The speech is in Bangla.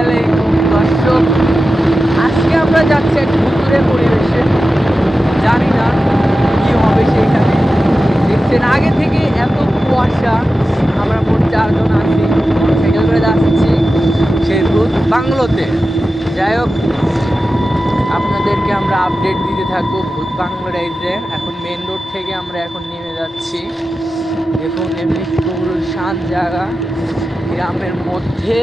আলাইকুম দর্শক, আজকে আমরা যাচ্ছি এক ভুতুরে পরিবেশে। জানি না কি হবে সেইখানে। দেখছেন আগে থেকে এত কুয়াশা। আমরা মোট 4 জন আছি, মোটরসাইকেল করে যাচ্ছি সেই ভূত বাংলোতে। যাই হোক, আপনাদেরকে আমরা আপডেট দিতে থাকবো ভূত বাংলো রাইডে। এখন মেন রোড থেকে আমরা এখন নেমে যাচ্ছি। দেখুন এমনি পুরো শান্ত জায়গা, গ্রামের মধ্যে।